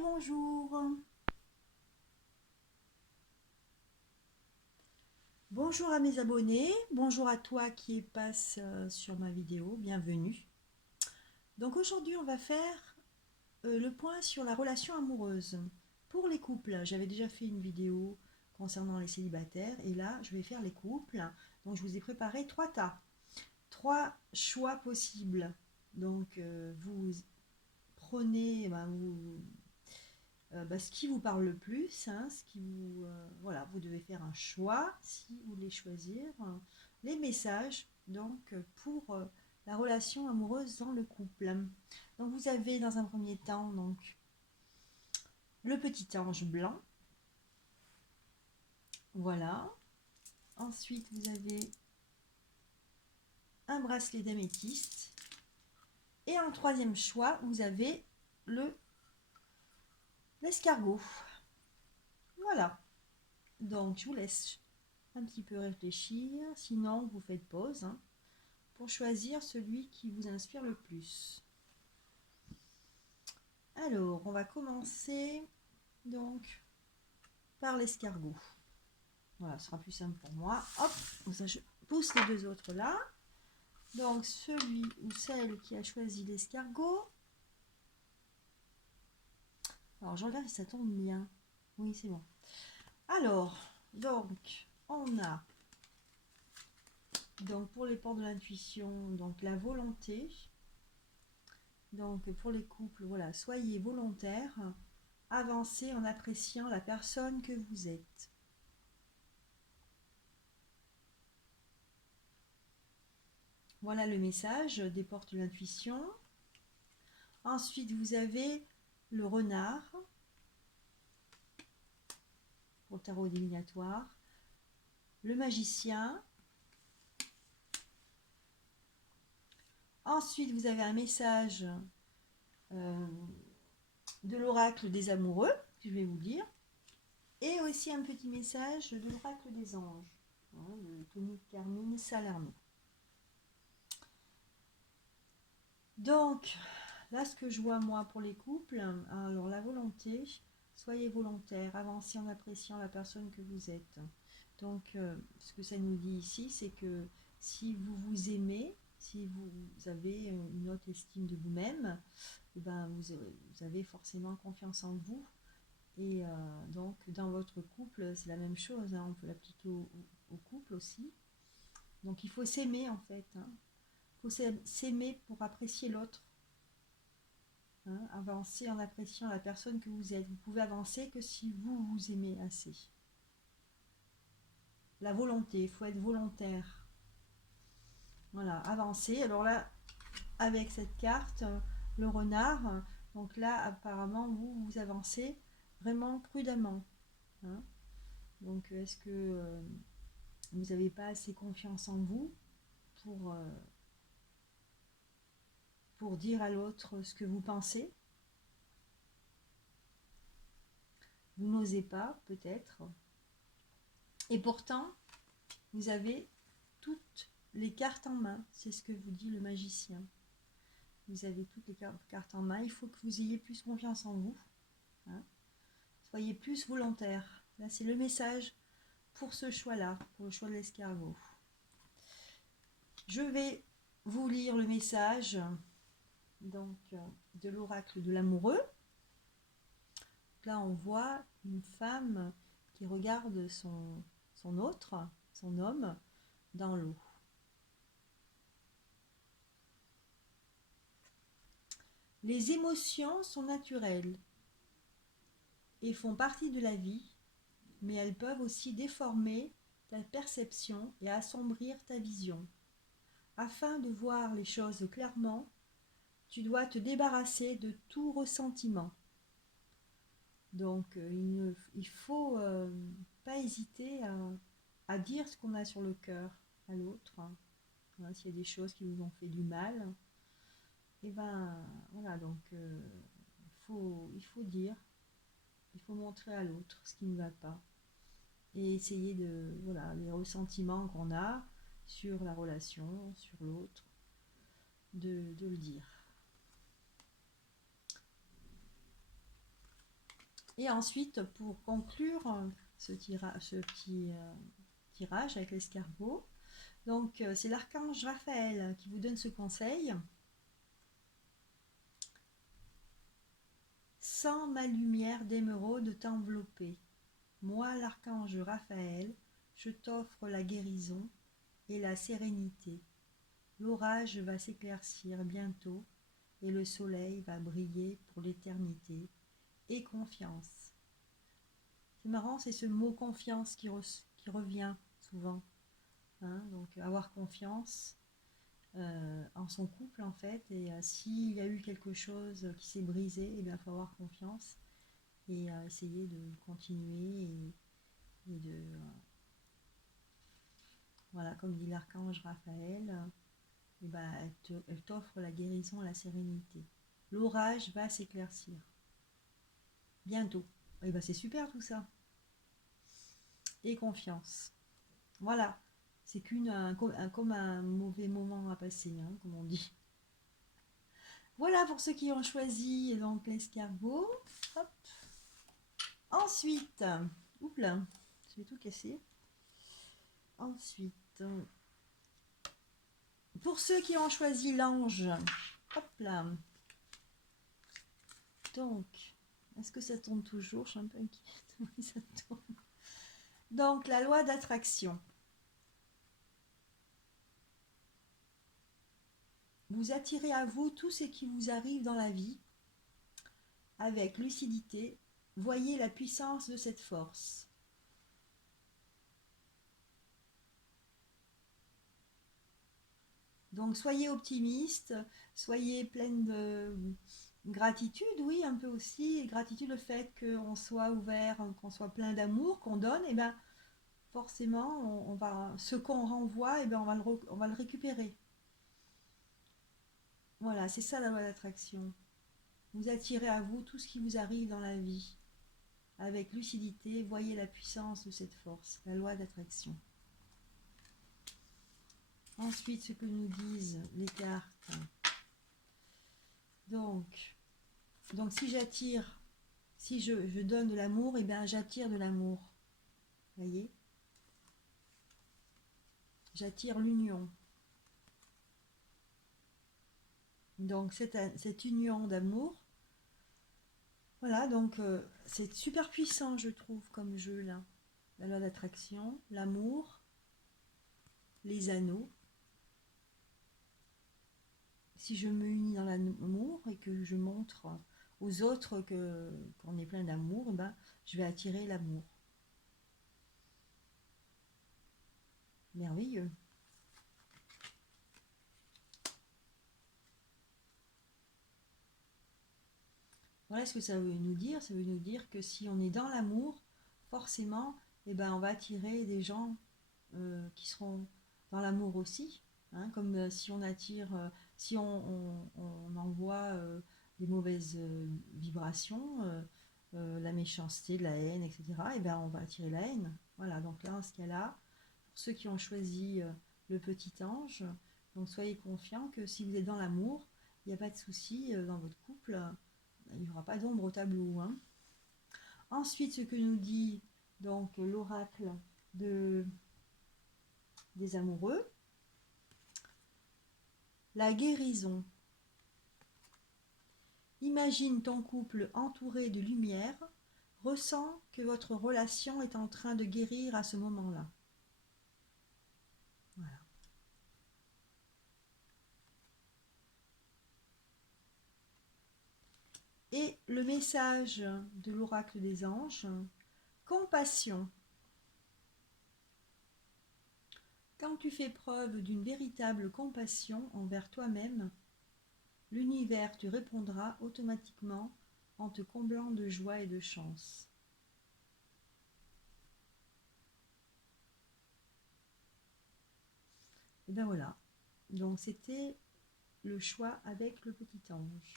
bonjour. Bonjour à mes abonnés, bonjour à toi qui passe sur ma vidéo, bienvenue. Donc aujourd'hui on va faire le point sur la relation amoureuse. Pour les couples, j'avais déjà fait une vidéo concernant les célibataires et là je vais faire les couples. Donc je vous ai préparé trois tas, trois choix possibles. Donc vous prenez, ce qui vous parle le plus, hein, voilà, vous devez faire un choix si vous voulez choisir les messages donc pour la relation amoureuse dans le couple. Donc vous avez dans un premier temps donc le petit ange blanc, voilà. Ensuite vous avez un bracelet d'améthyste et en troisième choix vous avez l'escargot. Voilà. Donc je vous laisse un petit peu réfléchir, sinon vous faites pause, hein, pour choisir celui qui vous inspire le plus. Alors, on va commencer donc par l'escargot. Voilà, ce sera plus simple pour moi. Hop, ça je pousse les deux autres là. Donc, celui ou celle qui a choisi l'escargot. Alors, je regarde si ça tombe bien. Oui, c'est bon. Alors, donc, on a pour les portes de l'intuition, donc la volonté. Donc pour les couples, voilà, soyez volontaires, avancez en appréciant la personne que vous êtes. Voilà le message des portes de l'intuition. Ensuite, vous avez le renard pour le tarot divinatoire, le magicien. Ensuite, vous avez un message de l'oracle des amoureux, que je vais vous lire, et aussi un petit message de l'oracle des anges, de Tony Carmine Salerno. Donc, là, ce que je vois, moi, pour les couples, alors la volonté, soyez volontaire, avancez en appréciant la personne que vous êtes. Donc, ce que ça nous dit ici, c'est que si vous vous aimez, si vous avez une haute estime de vous-même, eh ben, vous avez forcément confiance en vous. Et donc, dans votre couple, c'est la même chose, hein, on peut l'appliquer au couple aussi. Donc, il faut s'aimer, en fait. Il faut s'aimer pour apprécier l'autre. Hein, avancer en appréciant la personne que vous êtes. Vous pouvez avancer que si vous vous aimez assez. La volonté, il faut être volontaire. Voilà, avancer. Alors là, avec cette carte, le renard, donc là, apparemment, vous avancez vraiment prudemment. Hein. Donc, est-ce que vous n'avez pas assez confiance en vous pour dire à l'autre ce que vous pensez? Vous n'osez pas, peut-être. Et pourtant, vous avez toutes les cartes en main. C'est ce que vous dit le magicien. Vous avez toutes les cartes en main. Il faut que vous ayez plus confiance en vous. Hein. Soyez plus volontaire. Là, c'est le message pour ce choix-là, pour le choix de l'escargot. Je vais vous lire le message donc, de l'oracle de l'amoureux. Là, on voit une femme qui regarde son autre, son homme, dans l'eau. Les émotions sont naturelles et font partie de la vie, mais elles peuvent aussi déformer ta perception et assombrir ta vision. Afin de voir les choses clairement, tu dois te débarrasser de tout ressentiment. Donc, il faut pas hésiter à dire ce qu'on a sur le cœur à l'autre. Hein. Voilà, s'il y a des choses qui vous ont fait du mal, et ben voilà, donc il faut dire, il faut montrer à l'autre ce qui ne va pas. Et essayer de, voilà, les ressentiments qu'on a sur la relation, sur l'autre, de le dire. Et ensuite, pour conclure ce petit tirage avec l'escargot, donc c'est l'archange Raphaël qui vous donne ce conseil. Sans ma lumière d'émeraude t'envelopper, moi l'archange Raphaël, je t'offre la guérison et la sérénité. L'orage va s'éclaircir bientôt et le soleil va briller pour l'éternité. Et confiance. C'est marrant, c'est ce mot confiance qui revient souvent. Hein, donc avoir confiance en son couple en fait. Et s'il y a eu quelque chose qui s'est brisé, eh bien, il faut avoir confiance et essayer de continuer et de... voilà, comme dit l'archange Raphaël, eh ben, elle t'offre la guérison, la sérénité. L'orage va s'éclaircir. Bientôt. Et ben c'est super tout ça. Et confiance. Voilà. C'est comme un mauvais moment à passer, hein, comme on dit. Voilà pour ceux qui ont choisi donc l'escargot. Hop. Ensuite, oups là, je vais tout casser. Ensuite, pour ceux qui ont choisi l'ange, hop là. Donc, est-ce que ça tourne toujours? Je suis un peu inquiète. Oui, ça tourne. Donc, la loi d'attraction. Vous attirez à vous tout ce qui vous arrive dans la vie avec lucidité. Voyez la puissance de cette force. Donc, soyez optimiste, soyez pleine de gratitude, oui, un peu aussi. Et gratitude, le fait qu'on soit ouvert, qu'on soit plein d'amour, qu'on donne, et bien forcément, ce qu'on renvoie, et ben, on va le récupérer. Voilà, c'est ça la loi d'attraction. Vous attirez à vous tout ce qui vous arrive dans la vie. Avec lucidité, voyez la puissance de cette force, la loi d'attraction. Ensuite, ce que nous disent les cartes. Donc si j'attire, si je donne de l'amour, et bien j'attire de l'amour. Voyez? J'attire l'union. Donc cette union d'amour, voilà, donc c'est super puissant, je trouve, comme jeu là. La loi d'attraction, l'amour, les anneaux. Si je me unis dans l'amour et que je montre aux autres qu'on est plein d'amour, ben, je vais attirer l'amour. Merveilleux. Voilà ce que ça veut nous dire. Ça veut nous dire que si on est dans l'amour, forcément, eh ben, on va attirer des gens qui seront dans l'amour aussi. Hein, comme si on attire, si on envoie des mauvaises vibrations, la méchanceté, la haine, etc., eh ben, on va attirer la haine. Voilà, donc là, en ce cas-là, pour ceux qui ont choisi le petit ange, donc soyez confiants que si vous êtes dans l'amour, il n'y a pas de souci dans votre couple, il n'y aura pas d'ombre au tableau. Hein. Ensuite, ce que nous dit donc l'oracle des amoureux, la guérison. Imagine ton couple entouré de lumière, ressens que votre relation est en train de guérir à ce moment-là. Voilà. Et le message de l'oracle des anges, compassion. Quand tu fais preuve d'une véritable compassion envers toi-même, l'univers te répondra automatiquement en te comblant de joie et de chance. Et bien voilà, donc c'était le choix avec le petit ange.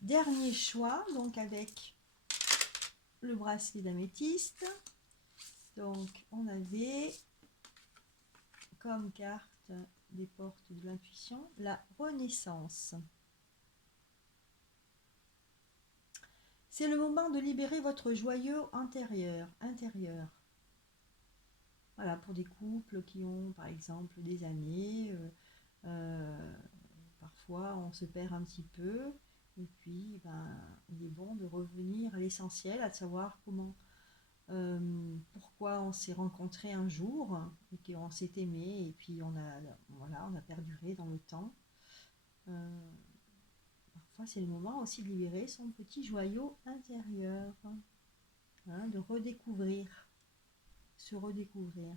Dernier choix, donc avec le bracelet d'améthyste. Donc on avait comme carte des portes de l'intuition, la renaissance. C'est le moment de libérer votre joyau intérieur. Voilà, pour des couples qui ont par exemple des années, parfois on se perd un petit peu, et puis il est bon de revenir à l'essentiel, à savoir pourquoi on s'est rencontrés un jour, et qu'on s'est aimé, et puis on a perduré dans le temps. Parfois c'est le moment aussi de libérer son petit joyau intérieur, hein, de redécouvrir, se redécouvrir.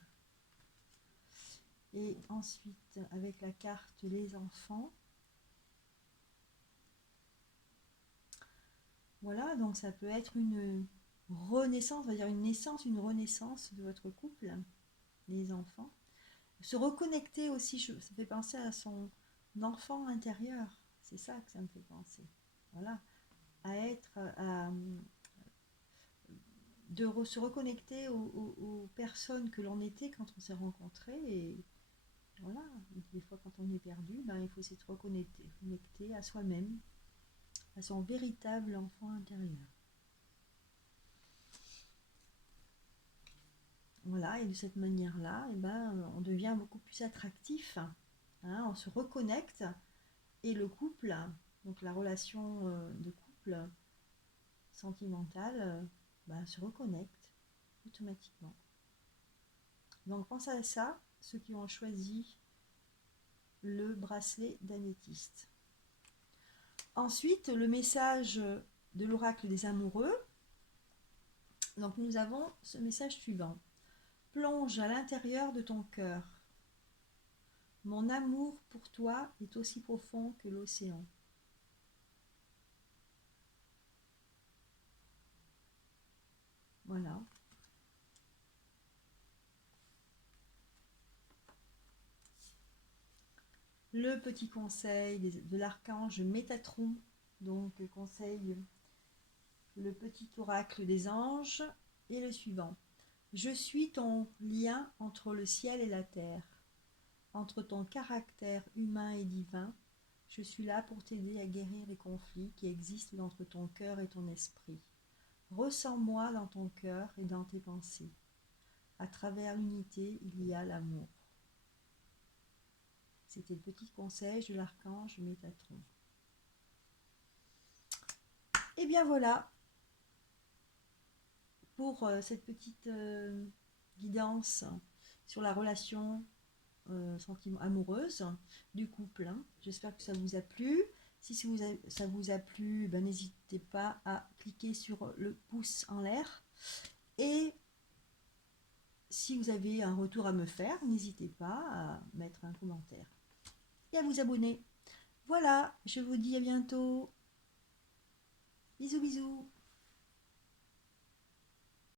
Et ensuite, avec la carte les enfants, voilà, donc ça peut être une renaissance, on va dire une naissance, une renaissance de votre couple, les enfants. Se reconnecter aussi, ça fait penser à son enfant intérieur, c'est ça que ça me fait penser. Voilà, se reconnecter aux personnes que l'on était quand on s'est rencontrés, et voilà, des fois quand on est perdu, il faut s'être reconnecter à soi-même, à son véritable enfant intérieur. Voilà, et de cette manière-là, on devient beaucoup plus attractif, hein, on se reconnecte, et le couple, donc la relation de couple sentimentale, se reconnecte automatiquement. Donc pensez à ça, ceux qui ont choisi le bracelet d'améthyste. Ensuite, le message de l'oracle des amoureux. Donc nous avons ce message suivant. Plonge à l'intérieur de ton cœur. Mon amour pour toi est aussi profond que l'océan. Voilà. Le petit conseil de l'archange Métatron, donc conseil le petit oracle des anges, est le suivant. Je suis ton lien entre le ciel et la terre, entre ton caractère humain et divin. Je suis là pour t'aider à guérir les conflits qui existent entre ton cœur et ton esprit. Ressens-moi dans ton cœur et dans tes pensées. À travers l'unité, il y a l'amour. C'était le petit conseil de l'archange Métatron. Et bien voilà pour cette petite guidance sur la relation amoureuse du couple. J'espère que ça vous a plu. Si ça vous a plu, n'hésitez pas à cliquer sur le pouce en l'air. Et si vous avez un retour à me faire, n'hésitez pas à mettre un commentaire et à vous abonner. Voilà, je vous dis à bientôt. Bisous bisous.